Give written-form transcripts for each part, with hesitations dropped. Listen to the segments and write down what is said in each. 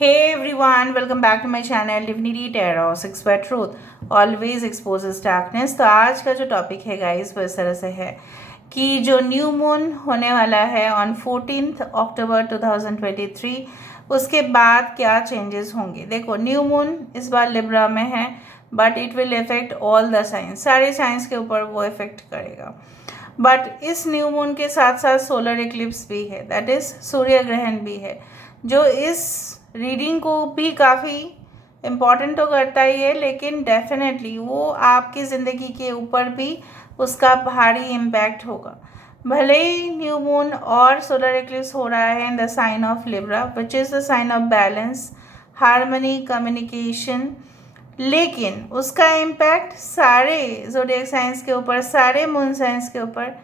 Hey everyone, welcome back to my channel Divinity Tarot 6 by Truth always exposes darkness। तो आज का जो topic है गाइस वो इस तरह से है कि जो न्यू मून होने वाला है ऑन 14 अक्टूबर 2023 उसके बाद क्या चेंजेस होंगे। देखो न्यू मून इस बार लिब्रा में है but it will effect all the science, सारे साइंस के ऊपर वो इफेक्ट करेगा। बट इस न्यू मून के साथ साथ सोलर इक्लिप्स भी है, दैट इज सूर्य ग्रहण भी है, जो इस रीडिंग को भी काफ़ी इम्पॉर्टेंट तो करता ही है, लेकिन डेफिनेटली वो आपकी ज़िंदगी के ऊपर भी उसका भारी इम्पैक्ट होगा। भले ही न्यू मून और सोलर इक्लिप्स हो रहा है in the sign of Libra which is the sign of balance, harmony, communication, लेकिन उसका इम्पैक्ट सारे ज़ोडिएक साइंस के ऊपर, सारे मून साइंस के ऊपर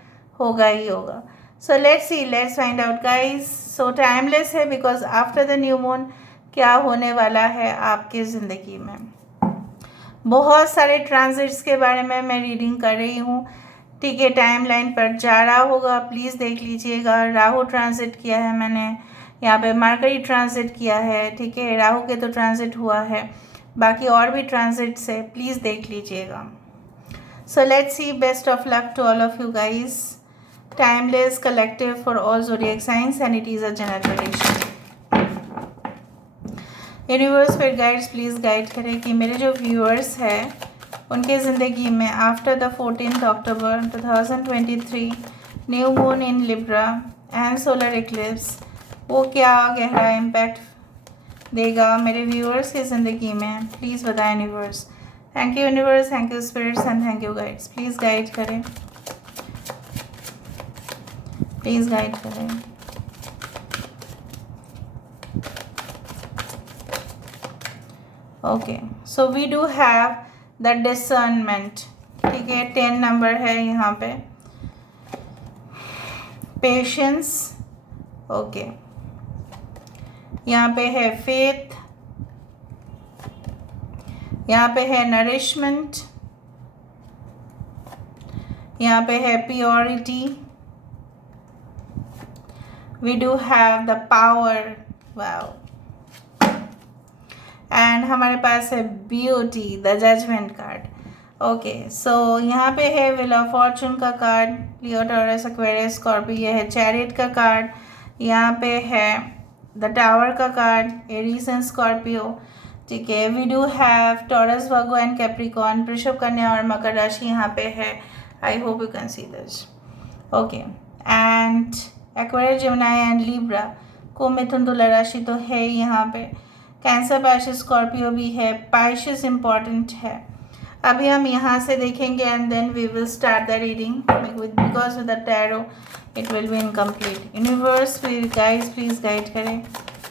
होगा ही होगा। So let's see, let's find out guys. So timeless है because after the new moon क्या होने वाला है आपकी ज़िंदगी में। बहुत सारे ट्रांजिट्स के बारे में मैं रीडिंग कर रही हूँ, ठीक है। टाइम लाइन पर जा रहा होगा, प्लीज़ देख लीजिएगा। राहु ट्रांजिट किया है मैंने, यहाँ पे मरकरी ट्रांजिट किया है, ठीक है। राहु के तो ट्रांजिट हुआ है, बाकी और भी ट्रांजिट्स है, प्लीज़ देख लीजिएगा। So let's see, best of luck to all of you guys. Timeless collective for all zodiac signs and it is a general prediction. Universe फिर गाइड्स प्लीज़ गाइड करें कि मेरे जो व्यूअर्स हैं उनके ज़िंदगी में after the 14 October 2023 new moon in Libra and solar eclipse वो क्या गहरा इम्पैक्ट देगा मेरे व्यूअर्स की ज़िंदगी में, प्लीज़ बताएं universe. Thank you universe, thank you spirits and thank you guides, please guide करें, प्लीज़ गाइड करें। Okay, so we do have the discernment, ठीक है। 10 नंबर है यहाँ पे। Patience, okay. यहाँ पे है फेथ, यहाँ पे है नरिशमेंट, यहाँ पे है purity, we do have the power, wow, and हमारे पास है beauty, the judgement card. Okay, so यहाँ पे है व्हील ऑफ फॉर्चून का card, Leo, Taurus, Aquarius, Scorpio, ये है चैरिट का कार्ड। यहाँ पे है द टावर का कार्ड, एरीज एंड स्कॉर्पियो, ठीक है। We do have Taurus, Virgo and Capricorn, वृषभ, कन्या और मकर राशि यहाँ पे है। I hope you can see this, okay. And Aquarius, Gemini and Libra, कुंभ, मिथुन, तुला राशि तो है ही यहाँ पे। कैंसर, पाइसेस, स्कॉर्पियो भी है। पाइसेस इम्पॉर्टेंट है। अभी हम यहाँ से देखेंगे and then we will start the reading because with the tarot it will be incomplete. Universe guides please guide करें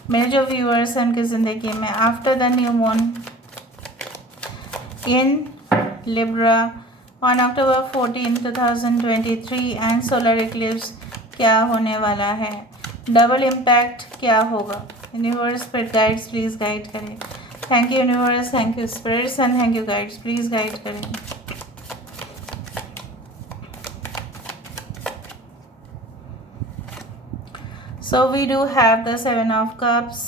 मेरे जो व्यूअर्स हैं उनकी ज़िंदगी में after the new moon in Libra on October 14, 2023 and solar eclipse क्या होने वाला है, डबल इम्पैक्ट क्या होगा। यूनिवर्स फिर गाइड्स प्लीज़ गाइड करें। Thank you universe, thank you spirits and thank you guides, please guide करें। So we do have the 7 of cups,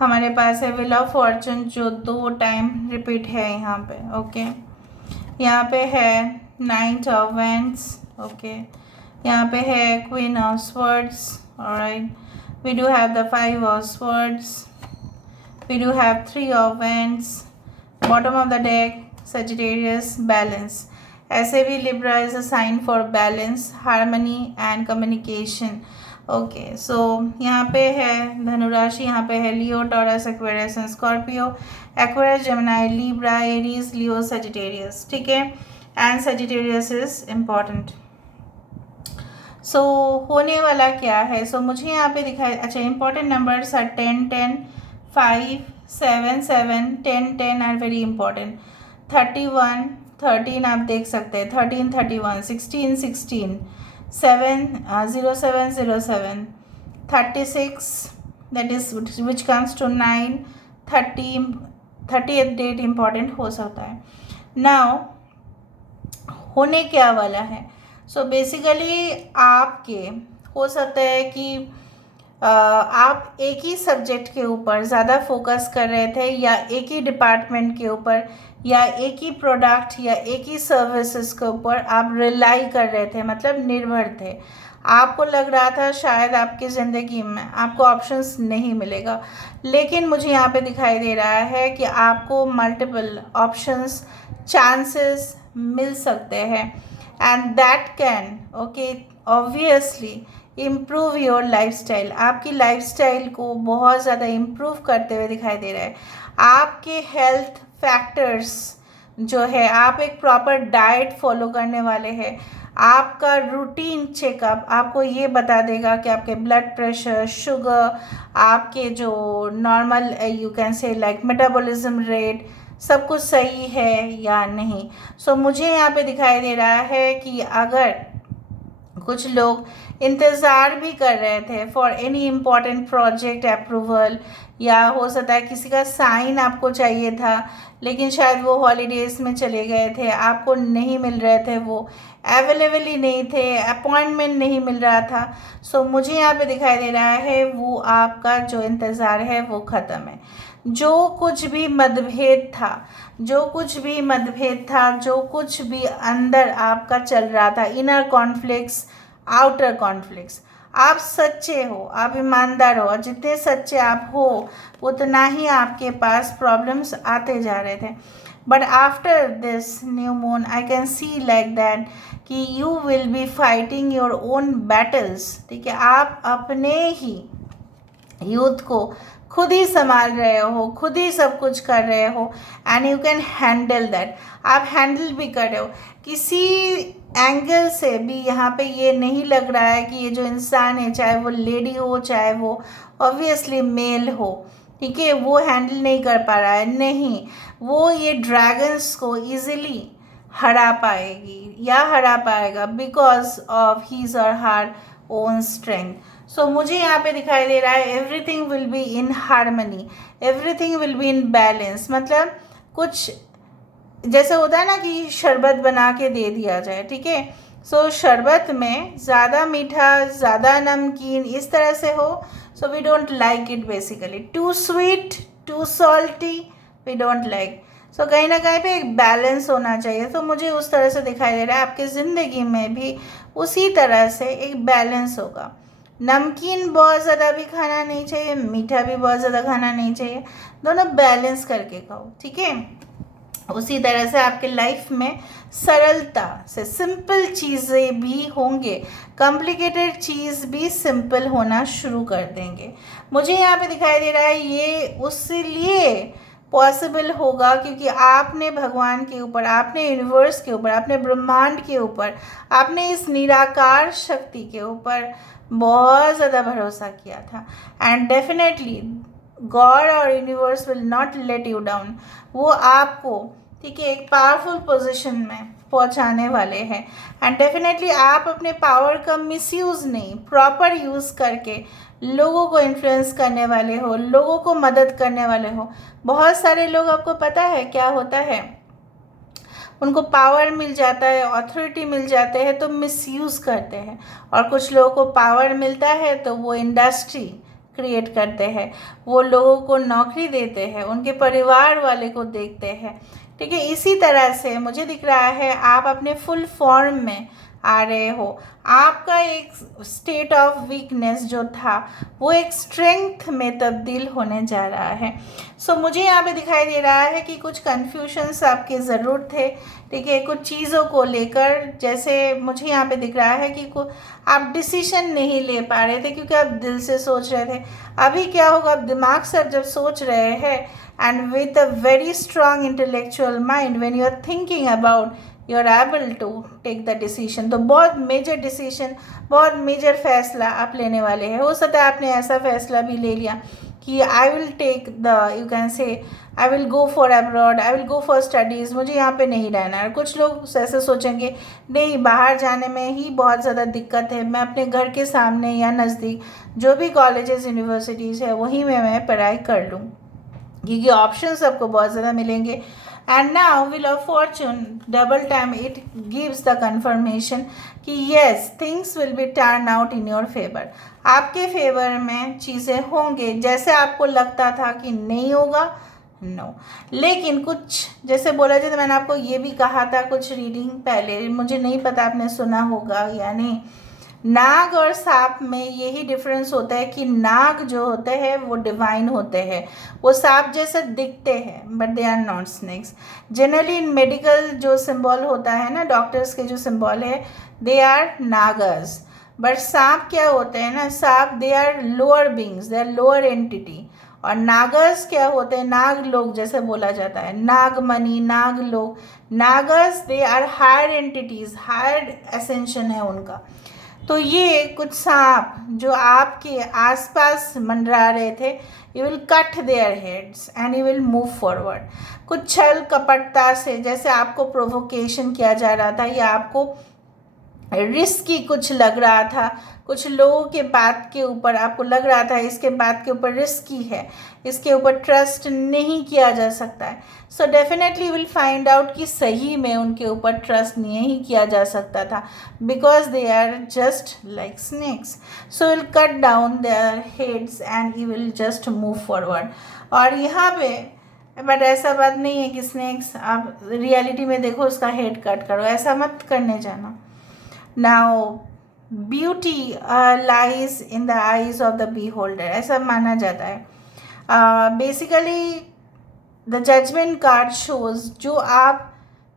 हमारे पास है व्हील ऑफ फॉर्चून जो 2 टाइम रिपीट है यहाँ पे, ओके। यहाँ पे है 9 ऑफ वैंड्स, ओके। यहाँ पे है queen of swords, alright. We do have the 5 of swords, we do have 3 of wands, bottom of the deck Sagittarius, balance। ऐसे भी Libra is a sign for balance, harmony and communication, okay. So यहाँ पे है धनु राशि, यहाँ पे है Leo, Taurus, Aquarius and Scorpio, Aquarius, Gemini, Libra, Aries, Leo, Sagittarius, ठीक है। And Sagittarius is important. So होने वाला क्या है, सो मुझे यहाँ पे दिखाई, अच्छा important numbers are 10, 10, 5, 7, 7, 10, 10 are very important. 31, 13 आप देख सकते हैं, 13, 31, 16, 16, 7, 07, 07, 36, that is which comes to 9, 30, 30th date important हो सकता है। नाउ होने क्या वाला है, सो बेसिकली आपके हो सकता है कि आप एक ही सब्जेक्ट के ऊपर ज़्यादा फोकस कर रहे थे, या एक ही डिपार्टमेंट के ऊपर, या एक ही प्रोडक्ट या एक ही सर्विसेज के ऊपर आप रिलाई कर रहे थे, मतलब निर्भर थे। आपको लग रहा था शायद आपकी ज़िंदगी में आपको ऑप्शंस नहीं मिलेगा, लेकिन मुझे यहाँ पे दिखाई दे रहा है कि आपको मल्टीपल ऑप्शंस, चांसेस मिल सकते हैं, and that can okay obviously improve your lifestyle. आपकी लाइफस्टाइल को बहुत ज़्यादा इम्प्रूव करते हुए दिखाई दे रहा है। आपके हेल्थ फैक्टर्स जो है, आप एक प्रॉपर डाइट फॉलो करने वाले हैं। आपका रूटीन चेकअप आपको ये बता देगा कि आपके ब्लड प्रेशर, शुगर, आपके जो नॉर्मल यू कैन से लाइक मेटाबॉलिज्म रेट, सब कुछ सही है या नहीं। सो मुझे यहाँ पे दिखाई दे रहा है कि अगर कुछ लोग इंतज़ार भी कर रहे थे for any important project approval, या हो सकता है किसी का साइन आपको चाहिए था, लेकिन शायद वो हॉलीडेज़ में चले गए थे, आपको नहीं मिल रहे थे, वो अवेलेबल ही नहीं थे, अपॉइंटमेंट नहीं मिल रहा था। सो मुझे यहाँ पे दिखाई दे रहा है वो आपका जो इंतज़ार है वो ख़त्म है। जो कुछ भी मतभेद था, जो कुछ भी मतभेद था, जो कुछ भी अंदर आपका चल रहा था, इनर कॉन्फ्लिक्ट्स, आउटर कॉन्फ्लिक्ट्स, आप सच्चे हो, आप ईमानदार हो, और जितने सच्चे आप हो उतना ही आपके पास प्रॉब्लम्स आते जा रहे थे। But after this new moon I can see like that कि you will be fighting your own battles. ठीक है, आप अपने ही यूथ को खुद ही संभाल रहे हो, खुद ही सब कुछ कर रहे हो, and you can handle that. आप हैंडल भी कर रहे हो, किसी एंगल से भी यहाँ पे ये नहीं लग रहा है कि ये जो इंसान है, चाहे वो लेडी हो चाहे वो ऑब्वियसली मेल हो, ठीक है, वो हैंडल नहीं कर पा रहा है। नहीं, वो ये ड्रैगन्स को इजीली हरा पाएगी या हरा पाएगा बिकॉज ऑफ हीज और हर ओन स्ट्रेंथ। सो मुझे यहाँ पे दिखाई दे रहा है everything will be in harmony, everything will be in balance. मतलब कुछ जैसे होता है ना कि शरबत बना के दे दिया जाए, ठीक है, सो शरबत में ज़्यादा मीठा, ज़्यादा नमकीन इस तरह से हो, so we don't like it basically. Too sweet, too salty we don't like. So कहीं ना कहीं पे एक बैलेंस होना चाहिए। तो मुझे उस तरह से दिखाई दे रहा है आपकी ज़िंदगी में भी उसी तरह से एक बैलेंस होगा। नमकीन बहुत ज़्यादा भी खाना नहीं चाहिए, मीठा भी बहुत ज़्यादा खाना नहीं चाहिए, दोनों बैलेंस करके खाओ, ठीक है। उसी तरह से आपके लाइफ में सरलता से सिंपल चीज़ें भी होंगे, कॉम्प्लिकेटेड चीज़ भी सिंपल होना शुरू कर देंगे। मुझे यहाँ पे दिखाई दे रहा है ये उसलिए पॉसिबल होगा क्योंकि आपने भगवान के ऊपर, आपने यूनिवर्स के ऊपर, आपने ब्रह्मांड के ऊपर, आपने इस निराकार शक्ति के ऊपर बहुत ज़्यादा भरोसा किया था। एंड डेफिनेटली गॉड और universe will not let you down. वो आपको, ठीक है, एक पावरफुल पोजीशन में पहुंचाने वाले हैं। एंड डेफिनेटली आप अपने पावर का मिसयूज़ नहीं, प्रॉपर यूज़ करके लोगों को इन्फ्लुएंस करने वाले हो, लोगों को मदद करने वाले हो। बहुत सारे लोग, आपको पता है क्या होता है, उनको पावर मिल जाता है, अथॉरिटी मिल जाते हैं तो मिसयूज़ करते हैं, और कुछ लोगों को पावर मिलता है तो वो इंडस्ट्री क्रिएट करते हैं, वो लोगों को नौकरी देते हैं, उनके परिवार वाले को देखते हैं, ठीक है। इसी तरह से मुझे दिख रहा है आप अपने फुल फॉर्म में आ रहे हो। आपका एक स्टेट ऑफ वीकनेस जो था वो एक स्ट्रेंथ में तब्दील होने जा रहा है। सो मुझे यहाँ पे दिखाई दे रहा है कि कुछ कन्फ्यूजन्स आपके ज़रूर थे, ठीक है, कुछ चीज़ों को लेकर। जैसे मुझे यहाँ पे दिख रहा है कि आप डिसीजन नहीं ले पा रहे थे क्योंकि आप दिल से सोच रहे थे। अभी क्या होगा, आप दिमाग से जब सोच रहे हैं, and with a very strong intellectual mind, when you are thinking about, you are able to take the decision. तो बहुत मेजर डिसीजन, बहुत मेजर फैसला आप लेने वाले हैं। हो सकता है आपने ऐसा फैसला भी ले लिया कि I will take the, you can say, I will go for abroad, I will go for studies, मुझे यहाँ पे नहीं रहना है। कुछ लोग ऐसे सोचेंगे नहीं, बाहर जाने में ही बहुत ज़्यादा दिक्कत है, मैं अपने घर के सामने या नज़दीक जो भी कॉलेजेस यूनिवर्सिटीज़ है वहीं में मैं पढ़ाई कर लूँ, क्योंकि ऑप्शंस आपको बहुत ज़्यादा मिलेंगे। And now wheel of fortune double time it gives the confirmation कि yes things will be turn out in your favour, आपके फेवर में चीज़ें होंगे। जैसे आपको लगता था कि नहीं होगा, नो लेकिन कुछ जैसे बोला जाए तो मैंने आपको ये भी कहा था कुछ रीडिंग पहले, मुझे नहीं पता आपने सुना होगा या नहीं। नाग और सांप में यही डिफरेंस होता है कि नाग जो होते हैं वो डिवाइन होते हैं, वो सांप जैसे दिखते हैं but they are not snakes. Generally in medical जो सिंबल होता है ना, डॉक्टर्स के जो सिंबल है, दे आर नागर्स। बट सांप क्या होते हैं ना, सांप they are lower beings, they are lower entity. और नागर्स क्या होते हैं, नाग लोग जैसे बोला जाता है, नागमणि, नाग लोग, नागर्स they are higher entities, higher ascension है उनका। तो ये कुछ सांप जो आपके आसपास मंडरा रहे थे, you will cut their heads and you will move forward. कुछ छल कपटता से, जैसे आपको प्रोवोकेशन किया जा रहा था या आपको रिस्की कुछ लग रहा था, कुछ लोगों के बात के ऊपर आपको लग रहा था इसके बात के ऊपर रिस्की है, इसके ऊपर ट्रस्ट नहीं किया जा सकता है, so definitely will find out कि सही में उनके ऊपर ट्रस्ट नहीं किया जा सकता था, because they are just like snakes. So will cut down their heads and you will just move forward. और यहाँ पे बट ऐसा बात नहीं है कि स्नेक्स आप रियलिटी में देखो उसका हेड कट करो, ऐसा मत करने जाना। Now, beauty lies in the eyes of the beholder, ऐसा माना जाता है। Basically the judgement card shows जो आप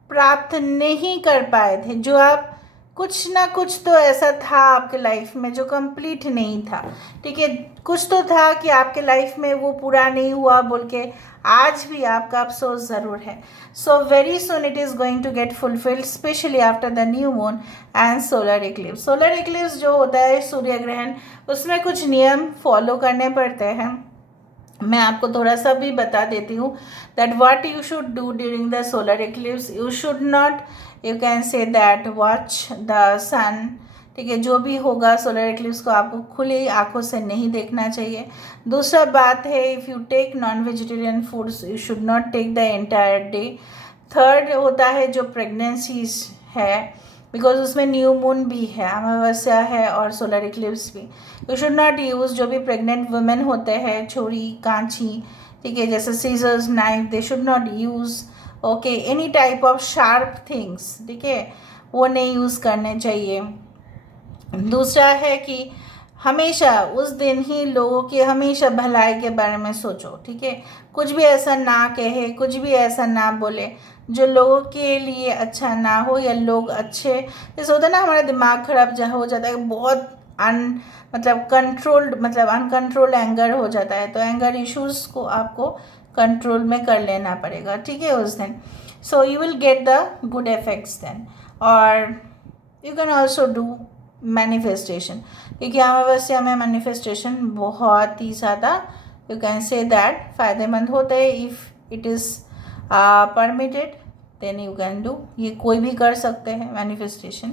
प्राप्त नहीं कर पाए थे, जो आप कुछ ना कुछ तो ऐसा था आपके लाइफ में जो कंप्लीट नहीं था, ठीक है, कुछ तो था कि आपके लाइफ में वो पूरा नहीं हुआ बोल के आज भी आपका अफसोस ज़रूर है। So very soon it is going to get fulfilled, specially after the new moon and solar eclipse. Solar eclipse जो होता है सूर्य ग्रहण, उसमें कुछ नियम फॉलो करने पड़ते हैं। मैं आपको थोड़ा सा भी बता देती हूँ that what you should do during the solar eclipse. You should not, you can say that watch the sun, ठीक है, जो भी होगा सोलर इक्लिप्स को आपको खुली आंखों से नहीं देखना चाहिए। दूसरा बात है, if you take non vegetarian foods you should not take the entire day. Third होता है जो प्रेगनेंसीज है, बिकॉज उसमें न्यू मून भी है, अमावस्या है और सोलर इक्लिप्स भी। यू शुड नॉट यूज़, जो भी प्रेग्नेंट वुमेन होते हैं, छुरी कांची, ठीक है, जैसे scissors, knife, they should not use, okay, any type of sharp things, ठीक है, वो नहीं यूज़ करने चाहिए। दूसरा है कि हमेशा उस दिन ही लोगों की हमेशा भलाई के बारे में सोचो, ठीक है, कुछ भी ऐसा ना कहे, कुछ भी ऐसा ना बोले जो लोगों के लिए अच्छा ना हो, या लोग अच्छे, जैसे होता है ना हमारा दिमाग खराब हो जाता है, बहुत अनकंट्रोल्ड एंगर हो जाता है, तो एंगर इश्यूज़ को आपको कंट्रोल में कर लेना पड़ेगा, ठीक है, उस दिन। So you will get the good effects then. और you can also do manifestation, क्योंकि अमावस्या में मैनिफेस्टेशन बहुत ही ज़्यादा, यू कैन से दैट, फ़ायदेमंद होते हैं। If it is permitted then you can do, ये कोई भी कर सकते हैं मैनिफेस्टेशन,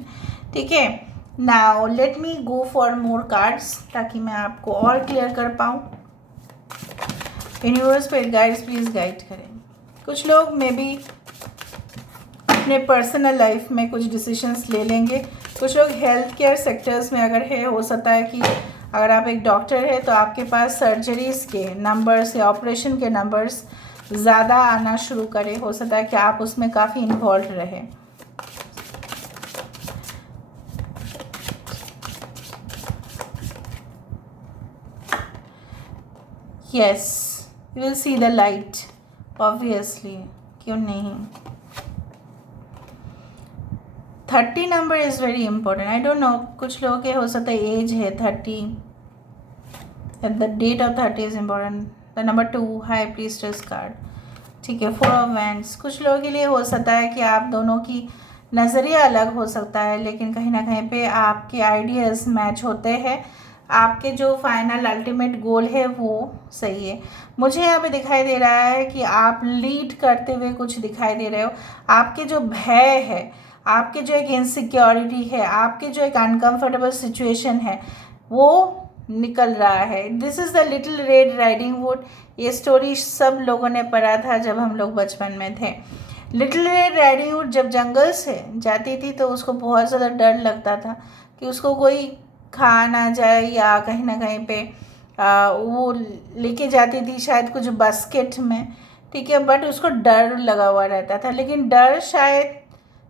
ठीक है। Now let me go for more cards ताकि मैं आपको और क्लियर कर पाऊँ। यूनिवर्स पे गाइड्स प्लीज़ गाइड करें। कुछ लोग मे बी अपने पर्सनल लाइफ में कुछ डिसीजंस ले लेंगे, कुछ लोग हेल्थ केयर सेक्टर्स में अगर है, हो सकता है कि अगर आप एक डॉक्टर है तो आपके पास सर्जरीज़ के नंबर्स या ऑपरेशन के नंबर्स ज़्यादा आना शुरू करे, हो सकता है कि आप उसमें काफ़ी इन्वॉल्व रहे। Yes, you will see the light, obviously, क्यों नहीं। 30 number is very important. I don't know, कुछ लोगों के हो सकता है एज है 30, the date of 30 is important. The number 2 high priestess card, ठीक है, 4 ऑफ वैंड्स। कुछ लोगों के लिए हो सकता है कि आप दोनों की नज़रिया अलग हो सकता है, लेकिन कहीं ना कहीं पे आपके आइडियाज़ मैच होते हैं, आपके जो फाइनल अल्टीमेट गोल है वो सही है। मुझे यहाँ पे दिखाई दे रहा है कि आप लीड करते हुए कुछ दिखाई दे रहे हो। आपके जो भय है, आपके जो एक इनसिक्योरिटी है, आपके जो एक अनकंफर्टेबल सिचुएशन है, वो निकल रहा है। This is the little red riding would. ये स्टोरी सब लोगों ने पढ़ा था जब हम लोग बचपन में थे। लिटिल रेड राइडिंग हुड जब जंगल से जाती थी तो उसको बहुत ज़्यादा डर लगता था कि उसको कोई खा ना जाए, या कहीं ना कहीं पे वो लेके जाती थी शायद कुछ बास्केट में, ठीक है, बट उसको डर लगा हुआ रहता था। लेकिन डर शायद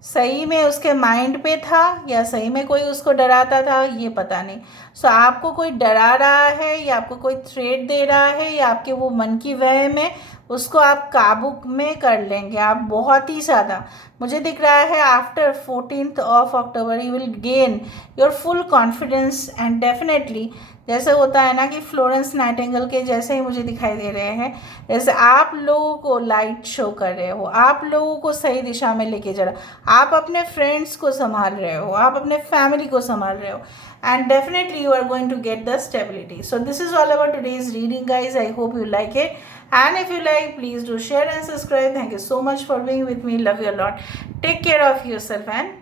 सही में उसके माइंड पे था या सही में कोई उसको डराता था, ये पता नहीं। सो आपको कोई डरा रहा है या आपको कोई थ्रेट दे रहा है या आपके वो मन की वहम है, उसको आप काबू में कर लेंगे आप बहुत ही ज़्यादा। मुझे दिख रहा है after 14th of October you will gain your full confidence and definitely जैसे होता है ना कि फ्लोरेंस नाइटिंगेल के जैसे ही मुझे दिखाई दे रहे हैं, जैसे आप लोगों को लाइट शो कर रहे हो, आप लोगों को सही दिशा में लेके जा रहे हो, आप अपने फ्रेंड्स को संभाल रहे हो, आप अपने फैमिली को संभाल रहे हो, and definitely you are going to get the stability. So this is all about today's reading, guys. I hope you like it, and if you like, please do share and subscribe. Thank you so much for being with me. Love you a lot. Take care of yourself and